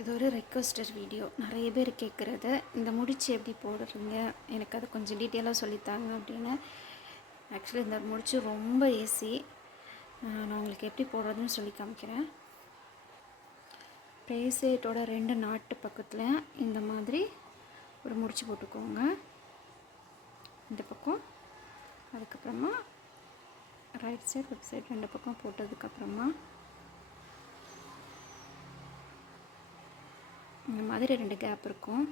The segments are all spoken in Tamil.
இது ஒரு ரெக்வஸ்டட் வீடியோ. நிறைய பேர் கேட்குறது, இந்த முடிச்சு எப்படி போடுறீங்க, எனக்கு அது கொஞ்சம் டீட்டெயிலாக சொல்லித்தாங்க அப்படின்னு. ஆக்சுவலி இந்த முடிச்சு ரொம்ப ஈஸி. நான் உங்களுக்கு எப்படி போடுறதுன்னு சொல்லி காமிக்கிறேன். ப்ரேஸ்லெட்டோட 2 நாட்டு பக்கத்தில் இந்த மாதிரி ஒரு முடிச்சு போட்டுக்கோங்க. இந்த பக்கம், அதுக்கப்புறமா ரைட் சைட் லெஃப்ட் சைட் 2 பக்கம் போட்டதுக்கப்புறமா இந்த மாதிரி 2 கேப் இருக்கும்.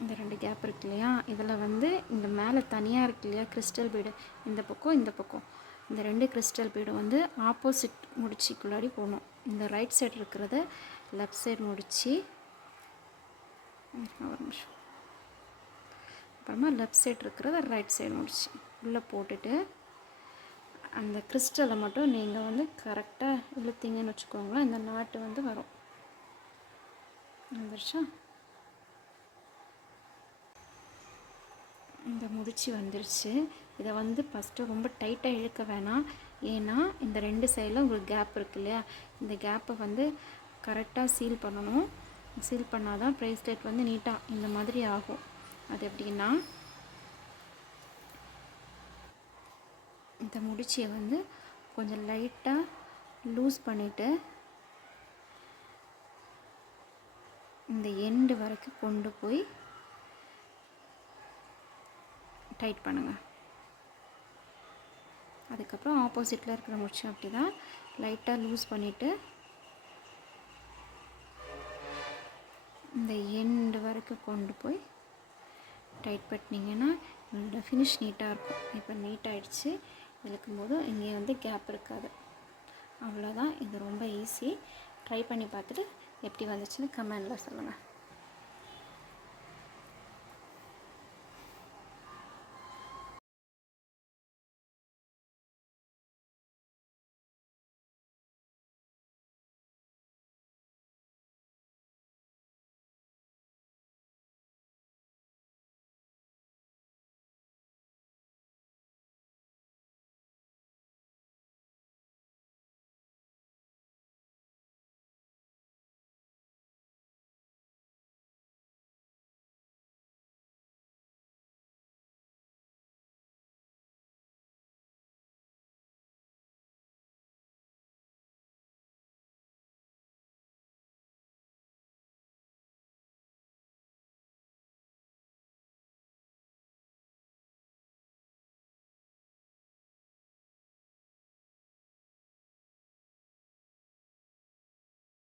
இந்த 2 கேப் இருக்கு இல்லையா, இதில் வந்து இந்த மேலே தனியாக இருக்கு இல்லையா கிறிஸ்டல் பீடு, இந்த பக்கம் இந்த பக்கம், இந்த 2 கிறிஸ்டல் பீடு வந்து ஆப்போசிட் முடிச்சுக்குள்ளாடி போகணும். இந்த ரைட் சைடு இருக்கிறத லெஃப்ட் சைடு முடிச்சு, ஒரு நிமிஷம், அப்புறமா லெஃப்ட் சைடு இருக்கிறத ரைட் சைடு முடிச்சு உள்ளே போட்டுட்டு, அந்த கிறிஸ்டலை மட்டும் நீங்கள் வந்து கரெக்டாக இழுத்தீங்கன்னு வச்சுக்கோங்களேன், இந்த நாட்டு வந்து வரும். வந்துருச்சா? இந்த முடிச்சு வந்துருச்சு. இதை வந்து ஃபஸ்ட்டு ரொம்ப டைட்டாக இழுக்க வேணாம். ஏன்னா இந்த 2 சைடில் உங்களுக்கு கேப் இருக்கு இல்லையா, இந்த கேப்பை வந்து கரெக்டாக சீல் பண்ணணும். சீல் பண்ணால் தான் ப்ரேஸ்லெட் வந்து நீட்டாக இந்த மாதிரி ஆகும். அது எப்படின்னா, இந்த முடிச்சியை வந்து கொஞ்சம் லைட்டாக லூஸ் பண்ணிவிட்டு இந்த எண்டு வரைக்கும் கொண்டு போய் டைட் பண்ணுங்கள். அதுக்கப்புறம் ஆப்போசிட்டில் இருக்கிற முடிச்சு அப்படி தான் லைட்டாக லூஸ் பண்ணிவிட்டு இந்த எண்டு வரைக்கும் கொண்டு போய் டைட் பண்ணிங்கன்னா உங்களோட ஃபினிஷ் நீட்டாக இருக்கும். இப்போ நீட்டாகிடுச்சு. இழுக்கும்போது இங்கே வந்து கேப் இருக்காது. அவ்வளோதான். இது ரொம்ப ஈஸி. ட்ரை பண்ணி பார்த்துட்டு எப்படி வந்துச்சுன்னு கமெண்டில் சொல்லுங்கள்.